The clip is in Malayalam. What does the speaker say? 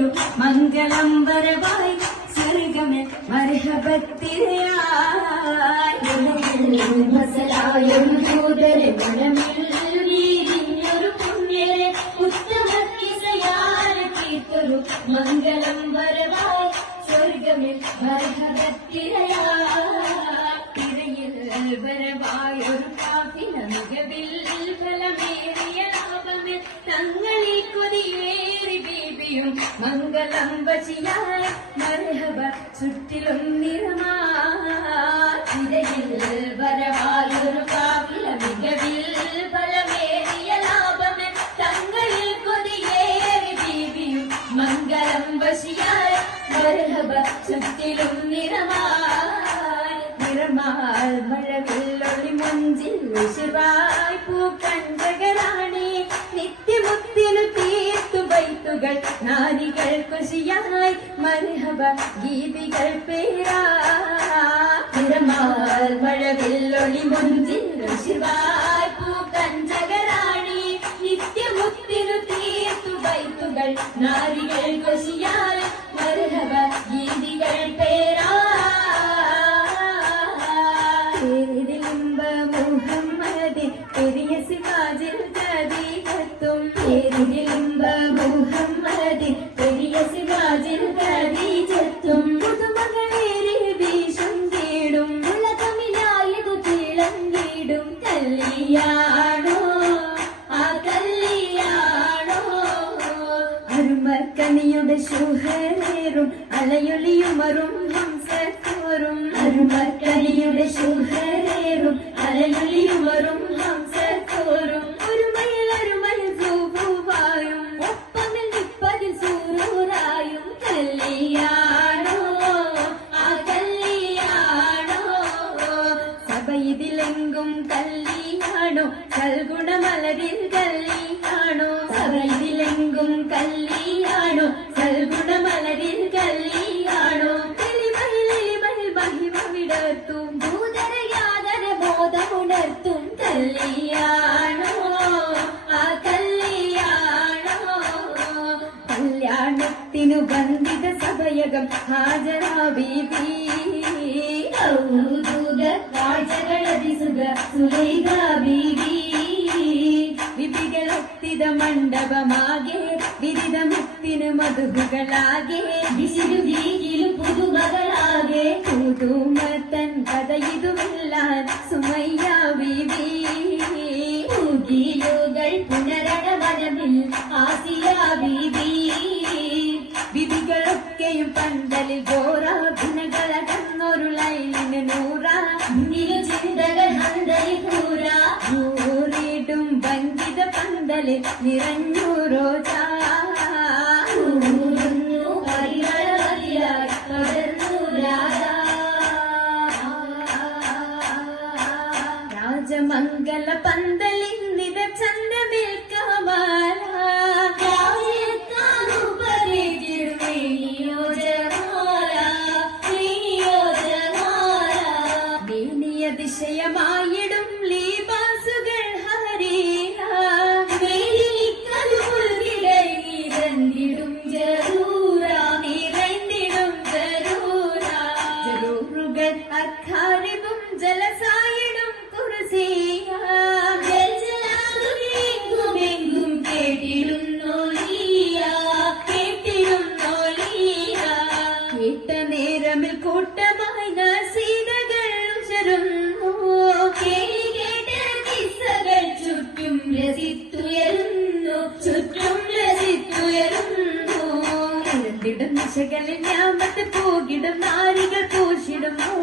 തീർത്തൊരു മംഗളം വരവായി സ്വർഗമേ മർഹബത്തിരയായി മസലായൊരു ദൂതരെ വീരിഞ്ഞൊരു പുണ്യരെ ഉത്തമക്കിസയാൽ തീർത്തൊരു മംഗളം വരവായി സ്വർഗമേ മർഹബത്തിരയായി തിരയിൽ വരവായൊരു കാഫില മികവിൽ ഫലമേറിയ ലാഭമേ. കൊതിയേറി ബീബിയും മംഗളം വശിയായി മർഹബ ചുറ്റിലും നിറമാതിരയിൽ വരവായൊരു കാവില മികവിൽ ഫലമേറിയ ലാഭമേ തങ്ങളിൽ കൊതിയേറി ബീബിയും മംഗളം വശിയായി മർഹബ ചുറ്റിലും നിറമാൽ മഴവില്ലൊളി മുഞ്ചിൽ വിശുവായി കുശിയായി മർഹബ ഗീതികൾ പേരാ നിറമാൽ മഴവില്ലൊളി മുഞ്ചിൽ വിശുവായി പൂക്കഞ്ചകരാണി നിത്യമുത്തിനു തീർത്തു വൈത്തുകൾ നാരികൾ കുശിയായി മരഹബ ഗീതികൾ പേരാ മുഹമ്മദ് പെരിയ സിവാജിൽ ജദീകത്തും പേരിലിമ്പ അരുമക്കനിയുടെ ശുഹരേറും അലയൊലിയുമറും ഹംസത്തോറും അരുമക്കനിയുടെ ശുഹരേറും അലയൊലിയുമറും ഹംസത്തോറും ഒരുമയിൽ ഒരുമയിൽ സൂപുവായും ഒപ്പമിൽ നിപ്പതിൽ സൂറൂറായും കല്ലിയാണോ ആ കല്ലിയാണോ സഭയിതിലെങ്കും കല്ലിയാണോ സൽഗുണമലരിൽ കല്ലിയാണോ സഭയിതിലെങ്കും കല്ലിയാണോ സൽഗുണമലരിൽ ಕಲ್ಯಾಣೋ, ಆ ಕಲ್ಯಾಣೋ. ಕಲ್ಯಾಣತ್ತಿನು ಬಂದಿದ ಸಭೆಯಗ ಹಾಜರಾ ಬೀಬಿ ಹೌದುಗ ಕಾಜಗಳ ಬಿಸುಗ ಸುಲೈಗ ಬೀಬಿ ವಿಪಿಗಳತ್ತಿದ ಮಂಡಪ ಮಾಗೆ, ಬಿರಿದ ಮುತ್ತಿನ ಮಧುಗಳಾಗೆ ಬಿಸಿಲು ಬೀಗಿಲು ಪುದುಮಗಳಾಗೆ. ಕೂದು ಮತನ್ ಕದಯಿದು ಇಲ್ಲಾ പുനരണവനമിൽ ആസിയ ബീബി ബിബികളൊക്കെയും പന്തലിൽ ഘോരാഭിനകളകന്നൊരു ലൈലിന് നൂറ. മുന്നിലു ചിന്തകൾ പന്തലിൽ കൂറ നൂറിടും വഞ്ചിത പന്തലിൽ നിറഞ്ഞു റോജ. രാജമംഗല ചന്ദ്രമേൽ തമ്മിൽ കൂട്ടത